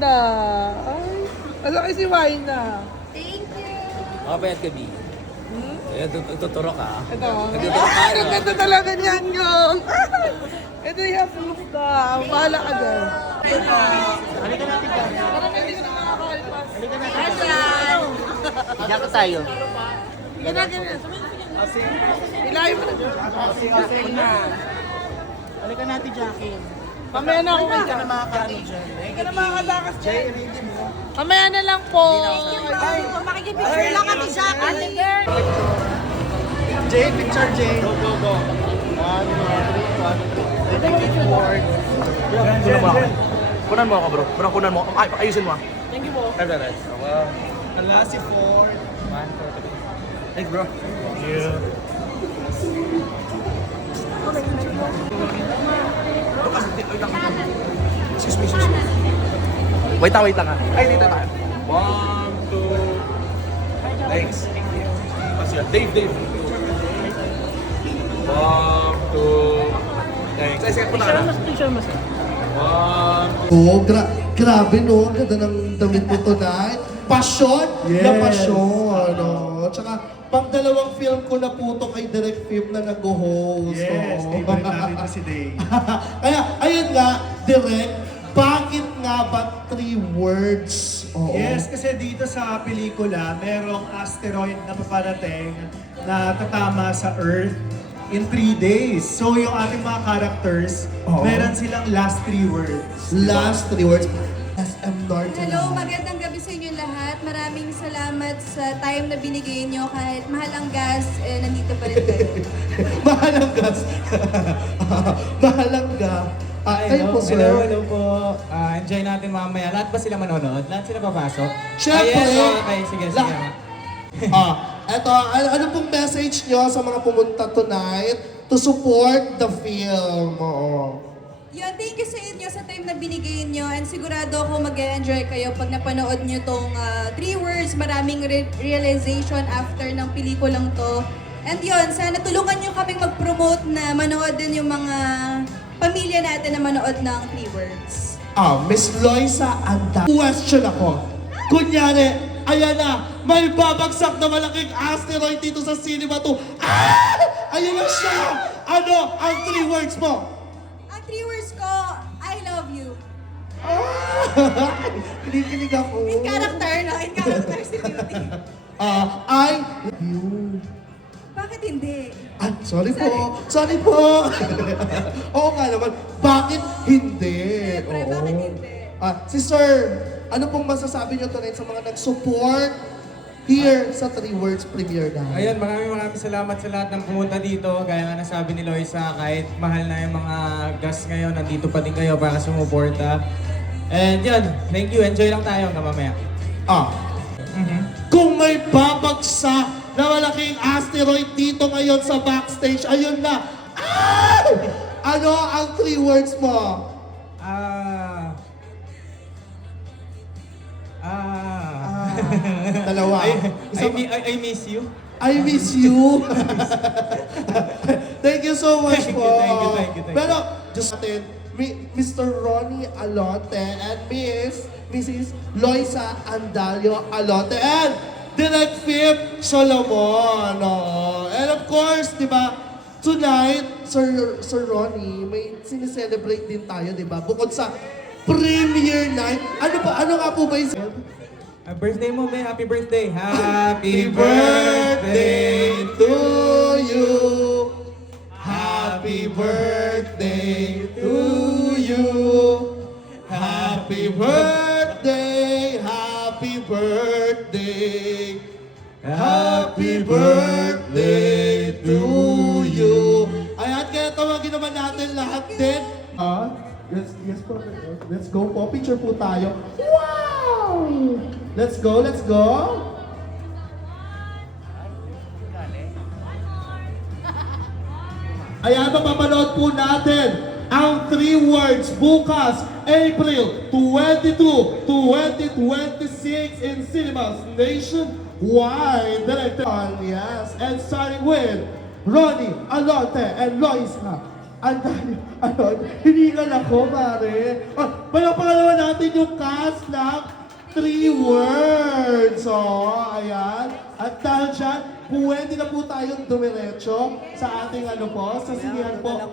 ganda. Ay, malaki si Waina. Thank you. Makabayad ka, B. Ayan, tuturo ka. Ito. Nagtuturo ka, Ay, ang ganda talaga niyan yung. Ito yung look ka. Bahala ka dyan. Halika natin ka. Parang hindi ko na makakalpas. Halika natin. Diyan tayo. Ganyan. Ilayo mo na. Halika natin, Jackie. Mamaya na ako. Hindi ka na makakaroon dyan. Hindi ka na makakatakas dyan. Mamaya na lang po. Makikipicture lang kami sa akin. Ate girl. Jay, picture Jay. Go, go, go. 1, 2, 3, 1, 2. Thank you, Lord. Kunan mo ako. Kunan mo ako, bro. Kunan mo. Ay, ayusin mo. Thank you po. Right. Wow. And last si 4. 1, 2, 3. Thanks, bro. Thank you. Excuse me. Wait lang ha. Ay, dito tayo. 1, 2. Thanks. Dave. 1, 2. Thanks. Ay, sige po na. Picture mo sir. 1, 2. Oh, grabe no, ang ganda ng damit mo tonight. Passion na pasyon. No? Tsaka, pang dalawang film ko na po to kay Direct Film na nag-host. Yes, Oo. favorite natin to si Dave. Kaya, ayun nga, Direct, bakit nga ba 3 words? Oo. Yes, kasi dito sa pelikula, merong asteroid na paparating na tatama sa Earth in 3 days. So yung ating mga characters, Oo. meron silang last 3 words. Last 3 words. SM North. Hello, magandang gabi sa inyo lahat. Maraming salamat sa time na binigay nyo. Kahit mahal ang gas, nandito pa rin kayo. Mahalang gas. Mahalang gas. Kayo po, sir. Hello po. Enjoy natin mamaya. Lahat ba sila manonood? Lahat sila papasok? Syempre. Okay, sige. Eto, ano pong message nyo sa mga pumunta tonight to support the film? Oo. Yun, thank you sa inyo sa time na binigay nyo. And sigurado ako mag-enjoy kayo pag napanood nyo tong 3 words. Maraming realization after ng pelikulang to. And yun, sana tulungan nyo kaming mag-promote na manood din yung mga pamilya natin na manood ng 3 words. Miss Loisa Anda. Question ako. Kunyari, ayan na, may babagsak na malaking asteroid dito sa cinema to. Ayan na siya! Ano ang 3 words mo? Ang 3 words ko, I love you. Kinikilig ako. In character, no? In character si Beauty. I love you. Bakit hindi? Sorry po. Oo nga naman, bakit hindi? Siyempre, bakit hindi? Si Sir, ano pong masasabi niyo tonight sa mga nag-support here sa 3 Words premiere na? Ayun, maraming salamat sa lahat ng pumunta dito. Gaya nga nasabi ni Loisa, kahit mahal na yung mga gas ngayon, nandito pa din kayo para sumuporta. And yun, thank you. Enjoy lang tayo hanggang mamaya. Kung may babagsak na malaking asteroid dito ngayon sa backstage, ayun na. Ano ang 3 words mo? Dalawa. I miss you. I miss you. Thank you so much Thank you, po. thank you. Pero, just natin, Mr. Ronnie Alote and Mrs. Loisa Andalio Alote and Direct Film Solomon. And of course, di ba, tonight, Sir Ronnie, may sineselebrate din tayo, di ba? Bukod sa premiere night, ano nga po ba yung Birthday mo, May. Happy birthday. Happy birthday to you. Happy birthday to you. Happy birthday, happy birthday. Happy birthday to you. Ayan, kaya tawagin naman natin lahat din. Let's go po. Picture po tayo. Wow! Let's go. Ayan, mapapanood po natin ang 3 words bukas, April 22, 2026 in cinemas nationwide. Directed, yes, and starting with Ronnie Alote and Loisa Ano, hiningal ako, pare. Palakpakan naman natin yung cast ng 3 words. Ayan. At dahil dyan, pwede na po tayong dumiretso sa ating sa sinihan po.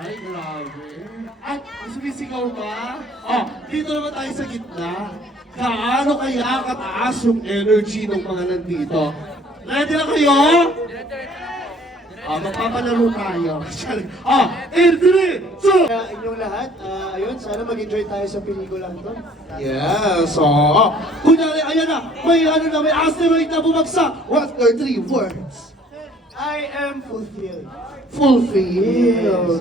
Ay, grabe. At sumisigaw ba? Dito naman tayo sa gitna. Kaano kaya kataas yung energy ng mga nandito? Ready na kayo? Magpapalaro tayo. In 3, 2, Inyong lahat, ayun, sana mag-enjoy tayo sa pelikulang to. yes. Kunyari, ayan na. May asteroid na bumagsak. What are 3 words? I am fulfilled. Fulfilled.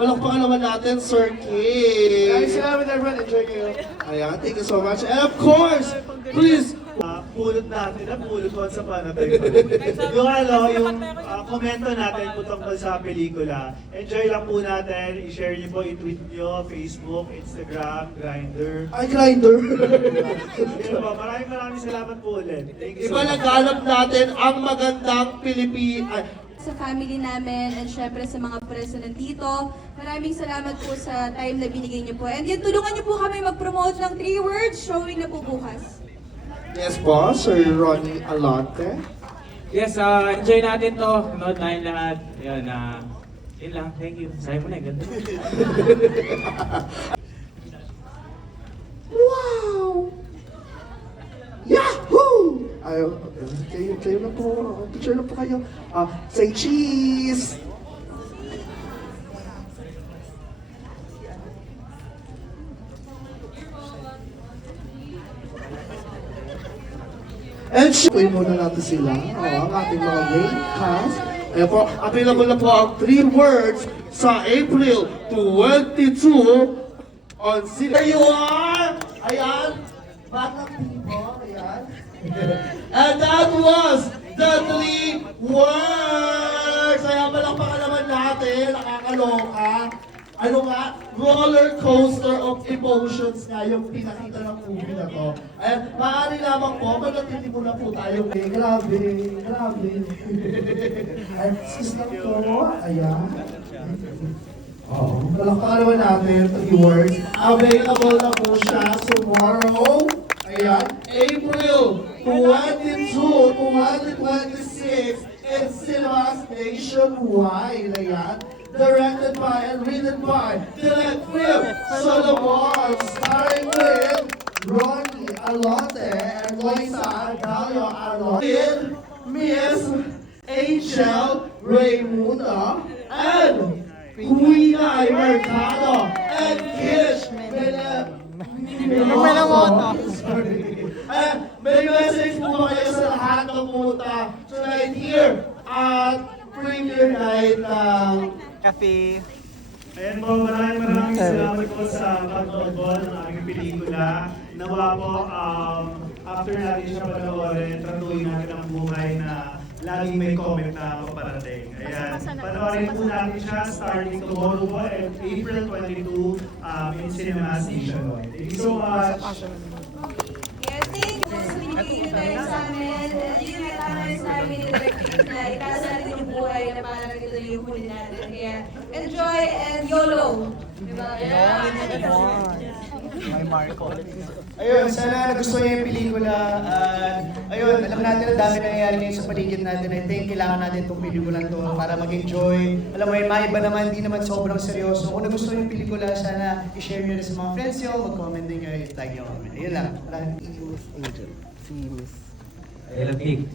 Palakpakan naman natin, Sir King. Salamat everyone, enjoy kayo. Ayan, thank you so much. And of course, please, Pulot natin na pulot once upon a time. yung komento natin po tungkol sa pelikula. Enjoy lang po natin, i-share niyo po, i-tweet niyo, Facebook, Instagram, Grindr. ay, Grindr. Yun po, maraming salamat po ulit. Thank you so much. Ipalaganap natin ang magandang Pilipinas. Sa family namin and syempre sa mga present nandito. Maraming salamat po sa time na binigay niyo po. And yan, tulungan niyo po kami mag-promote ng 3 words. Showing na po bukas. Yes po, Sir Ronnie Alonte. Yes, enjoy natin to. Note tayong lahat. Yun, yun lang. Thank you. Sabi mo na, ganda. Wow! Yahoo! Ay, kayo na po. Picture na po kayo. Say cheese! And showin muna natin sila. Ang ating mga main cast. Ayan po, available na po ang 3 words sa April 22 on There you are! Ayan! Batang people, ayan. And that was the 3 words! Ayan, palakpakan naman natin. Nakakaloka. Ano nga? Roller coaster of emotions nga yung pinakita ng movie na to. Ayan, maaari lamang po, manatili muna po tayo. Grabe, grabe. Ayan, excuse lang po. Ayan. Palakpakan naman natin, 3 words. Available na po siya tomorrow. Ayan, April 22, 2026 in cinemas nationwide. Ayan. Directed by and written by Direct Phil Solomon, starring with Ronnie Alonte and Loisa Andalio Alonte, with Miss Angel Raymunda and Huinay Mercado and Kish may message po ba kayo sa lahat ng pumunta tonight here at premiere night ng Cafe. Ayan po, maraming salamat po sa pagnood po ng aming pelikula. Nawa po, after natin siya panoorin, tratuhin natin ang buhay na laging may comment na paparating. Ayan, panoorin po natin siya starting tomorrow po at April 22 in cinemas nationwide. Thank you so much. Yes, thank you po sa binigay tayo sa amin. And yun nga naman sa amin ni Director na itaas natin yung buhay na parang ito yung huli natin. Kaya enjoy and YOLO! Diba? May Marco. Ayun, sana nagustuhan niyo yung pelikula. Ayun, alam natin ang dami nangyayari ngayon sa paligid natin. I think kailangan natin itong pelikulang to para mag-enjoy. Alam mo, yung maiba naman, hindi naman sobrang seryoso. Kung nagustuhan niyo yung pelikula, sana i-share niyo na sa mga friends niyo, mag-comment din kayo, i-tag niyo kami. Ayun lang. Miss Angel. Si Miss. Hello, Pig.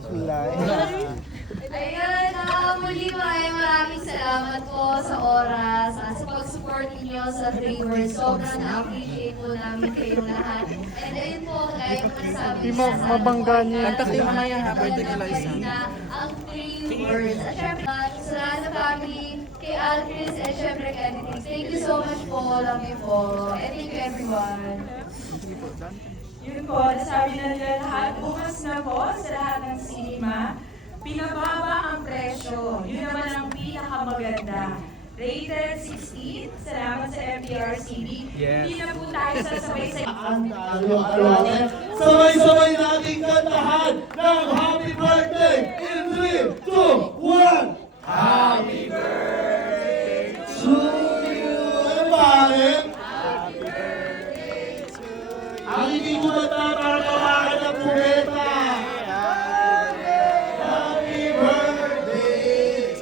Ayun, muli maraming salamat po sa oras, sa pag-support ninyo sa 3 words. Sobrang na-appreciate po namin kayong lahat. And ayun po, gaya ko nasabi niya sa mabangga niya. Kanta mo na yan, birthday ni Loisa. Ang 3 words. At syempre, sa lahat ng family, kay Alchris, and syempre kay Anitix. Thank you so much po, love you po. And thank you everyone. Yun po, nasabi na nila lahat, bukas na po sa lahat ng cinema, pinababa ang presyo. Yun naman ang pinakamaganda. Rated 16, salamat sa MTRCB. Hindi na po tayo sasabay sa Andalio Alote. Sabay-sabay nating kantahan ng Happy Birthday in 3, 2, 1! Happy birthday to you! And bakit? Happy birthday to you! Ang hindi ko matatawakan ng kumeta! Happy birthday!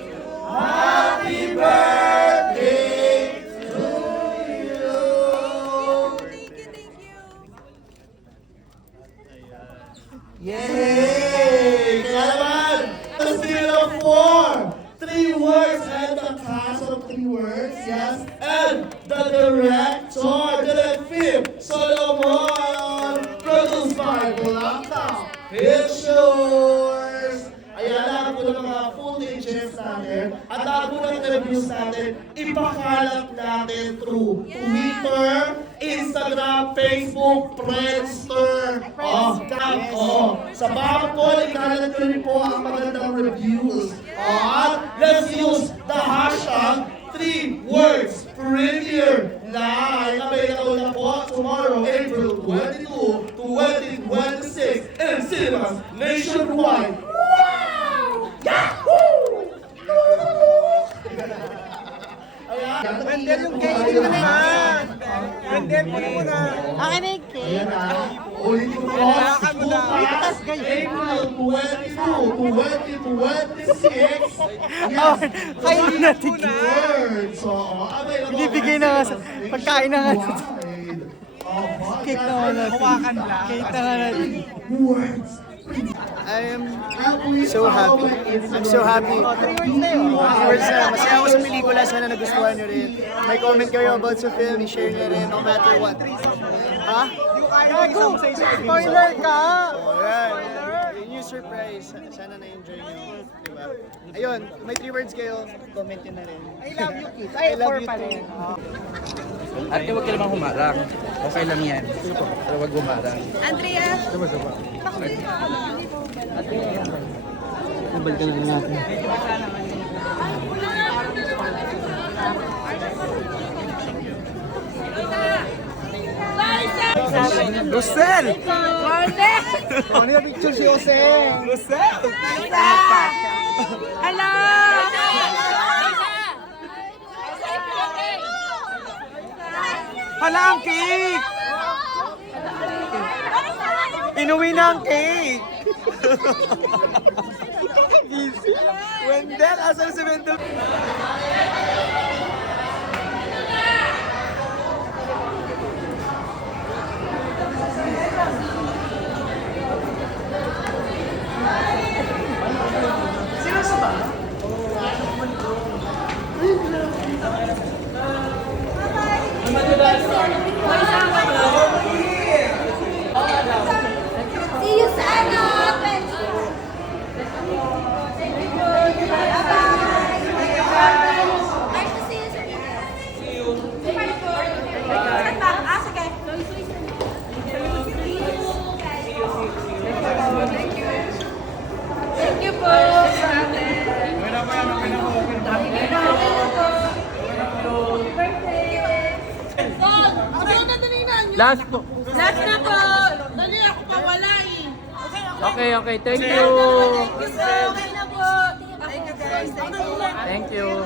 Happy birthday to you! Yay! Kaya naman, a scale of 4, 3 words and the cast of 3 words, yes, and the director, Direct Film, Solomon, produced by Blanca Pictures. Ayan, lahat po ng mga footages natin at lahat po ng reviews natin, ipakalat natin through Twitter, Instagram, Facebook, Friendster, sa bawat po, ikalat ko rin po ang magandang reviews. At let's use the hashtag 3 words premiere na available na po tomorrow, April 22, 2026 in cinemas nationwide. Yahoo! Wendell yung cake nyo naman. Wendell mo na muna. Akin na yung cake. Ayan na. Ulitin ko po. Bukas, April 22, 2026. Yes. Kayo na tigil. Words. So, available. Binibigay na nga sa pagkain na nga. Cake na nga natin. Hawakan lang. Cake na nga natin. Words. I am so happy. I'm so happy. 3 words na yun. Words na. Masaya ako sa pelikula. Sana nagustuhan nyo rin. May comment kayo about sa film. I-share nyo rin no matter what. Ha? Gago! Spoiler ka! Yun yung surprise. Sana na-enjoy nyo. Diba? Ayun, may 3 words kayo. Comment nyo na rin. I love you, kids. I Ay, love 4 you pa too. rin. Ate, huwag ka naman humarang. Okay lang yan. Pero huwag humarang. Andrea, Nabalikan na natin. Lucel! Ano yung picture si Jose? Lucel! Hala, ang cake! Inuwi na ang cake! Wendell, asan si Wendell? See you sa ano? Nice to see you sa Thank you po. Last po. Last na po! Dali ako pa wala eh. Okay, okay. Thank you. Okay na po. Thank you guys. Thank you. Thank you.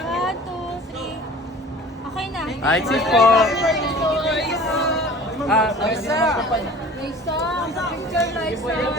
1, 2, 3. Okay na. Ay, sis po. May song. Picture, like song.